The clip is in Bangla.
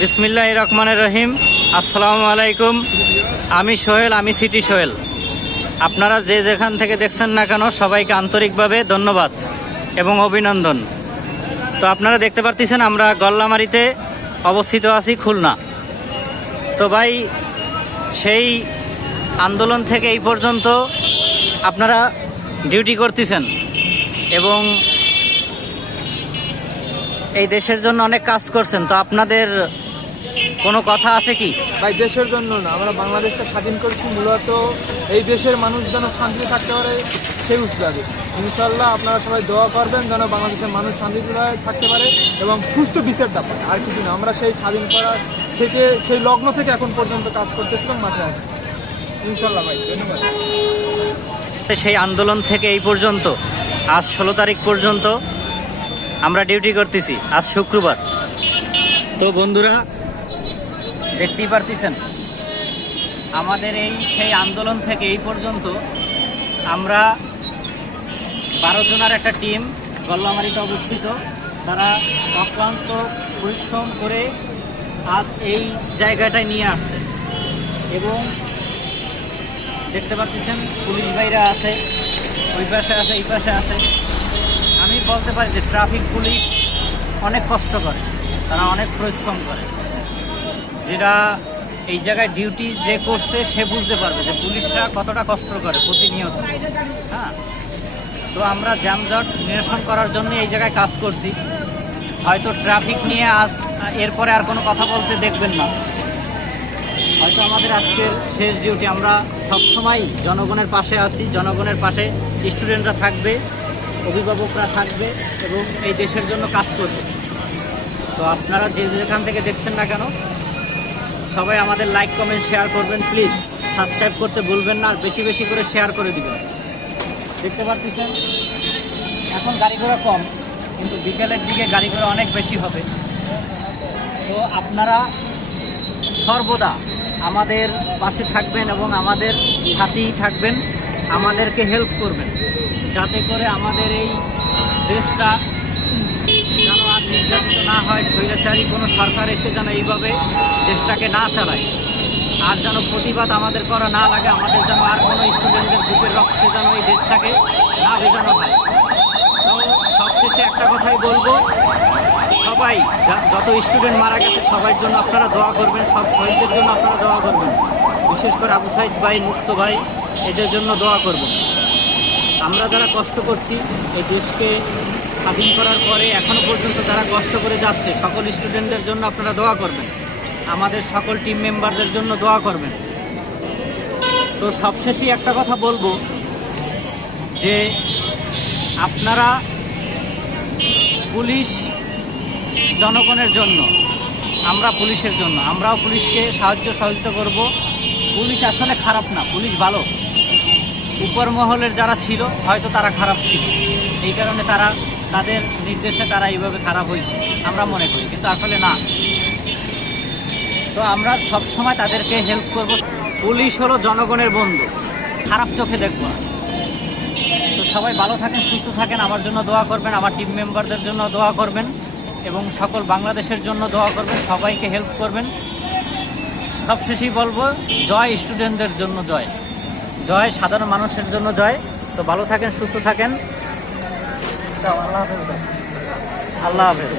বিসমিল্লাহ রহমানের রহিম। আসসালামু আলাইকুম। আমি সোহেল, আমি সিটি সোহেল। আপনারা যে যেখান থেকে দেখছেন না কেন, সবাইকে আন্তরিকভাবে ধন্যবাদ এবং অভিনন্দন। তো আপনারা দেখতে পারতেছেন আমরা গল্লামারিতে অবস্থিত আছি খুলনা। তো ভাই, সেই আন্দোলন থেকে এই পর্যন্ত আপনারা ডিউটি করতেছেন এবং এই দেশের জন্য অনেক কাজ করছেন তো আপনাদের কোনো কথা আছে কি? ভাই দেশের জন্য না আমরা বাংলাদেশটা স্বাধীন করেছি মূলত এই দেশের মানুষ যেন শান্তিতে থাকতে পারে সেই উৎসাহে ইনশাল্লাহ আপনারা সবাই দোয়া করবেন যেন বাংলাদেশের মানুষ শান্তিতে থাকতে পারে এবং সুষ্ঠু বিচারটা পায়। আর কিছু না আমরা সেই স্বাধীন করার থেকে সেই লগ্ন থেকে এখন পর্যন্ত কাজ করতেছিলাম মাঠে আছি। ইনশাল্লাহ ভাই ধন্যবাদ। সেই আন্দোলন থেকে এই পর্যন্ত আজ ষোলো তারিখ পর্যন্ত আমরা ডিউটি করতেছি আজ শুক্রবার। তো বন্ধুরা দেখতেই পারতেছেন আমাদের এই সেই আন্দোলন থেকে এই পর্যন্ত আমরা বারো জনের একটা টিম গল্লামারিতে অবস্থিত। তারা অক্লান্ত পরিশ্রম করে আজ এই জায়গাটায় নিয়ে আসছে। এবং দেখতে পাচ্ছেন পুলিশ ভাইরা আছে ওই পাশে আছে এই পাশে আছে। আমি বলতে পারি যে ট্রাফিক পুলিশ অনেক কষ্ট করে, তারা অনেক পরিশ্রম করে। যেটা এই জায়গায় ডিউটি যে করছে, সে বুঝতে পারবে যে পুলিশরা কতটা কষ্ট করে প্রতিনিয়ত। হ্যাঁ? তো আমরা যানজট নিরসন করার জন্য এই জায়গায় কাজ করছি। হয়তো ট্রাফিক নিয়ে আজ, এরপরে আর কোনো কথা বলতে দেখবেন না। হয়তো আমাদের আজকের শেষ ডিউটি আমরা সবসময় জনগণের পাশে আছি, জনগণের পাশে স্টুডেন্টরা থাকবে। অভিভাবকরা থাকবে এবং এই দেশের জন্য কাজ করবে। তো আপনারা যে যেখান থেকে দেখছেন না কেন, সবাই আমাদের লাইক কমেন্ট শেয়ার করবেন প্লিজ সাবস্ক্রাইব করতে ভুলবেন না, আর বেশি বেশি করে শেয়ার করে দিবেন। দেখতে পারতেছেন? এখন গাড়ি ঘোড়া কম, কিন্তু বিকেলের দিকে গাড়ি ঘোড়া অনেক বেশি হবে। তো আপনারা সর্বদা আমাদের পাশে থাকবেন এবং আমাদের সাথেই থাকবেন। আমাদেরকে হেল্প করবেন। যাতে করে আমাদের এই দেশটা যেন আর নির্যাতিত না হয়, স্বৈরাচারী কোনো সরকার এসে যেন এইভাবে দেশটাকে না চালায়। আর যেন প্রতিবাদ আমাদের করা না লাগে, আমাদের যেন আর কোনো স্টুডেন্টদের বুকের রক্তে যেন এই দেশটাকে না ভেজানো হয়। তো সবশেষে একটা কথাই বলব, সবাই যত স্টুডেন্ট মারা গেছে, সবার জন্য আপনারা দোয়া করবেন, সব শহীদদের জন্য আপনারা দোয়া করবেন। বিশেষ করে আবু সাইদ ভাই, মুক্ত ভাই, এদের জন্য দোয়া করব। আমরা যারা কষ্ট করছি, এই দেশকে স্বাধীন করার পরে এখনও পর্যন্ত যারা কষ্ট করে যাচ্ছে, সকল স্টুডেন্টদের জন্য আপনারা দোয়া করবেন। আমাদের সকল টিম মেম্বারদের জন্য দোয়া করবেন। তো সবশেষে একটা কথা বলব, যে আপনারা পুলিশ জনগণের জন্য, আমরা পুলিশের জন্য, আমরাও পুলিশকে সাহায্য সহযোগিতা করব। পুলিশ আসলে খারাপ না, পুলিশ ভালো। উপর মহলের যারা ছিল, হয়তো তারা খারাপ ছিল। এই কারণে তারা, তাদের নির্দেশে তারা এইভাবে খারাপ হয়েছে, আমরা মনে করি। কিন্তু আসলে না। তো আমরা সব সময় তাদেরকে হেল্প করব। পুলিশ হলো জনগণের বন্ধু। খারাপ চোখে দেখব না। তো সবাই ভালো থাকেন, সুস্থ থাকেন, আমার জন্য দোয়া করবেন, আমার টিম মেম্বারদের জন্য দোয়া করবেন এবং সকল বাংলাদেশের জন্য দোয়া করবেন, সবাইকে হেল্প করবেন। সবশেষেই বলব, জয় স্টুডেন্টদের জন্য জয়। জয় সাধারণ মানুষের জন্য জয়। তো ভালো থাকেন সুস্থ থাকেন। আল্লাহ হাফেজ। আল্লাহ হাফেজ।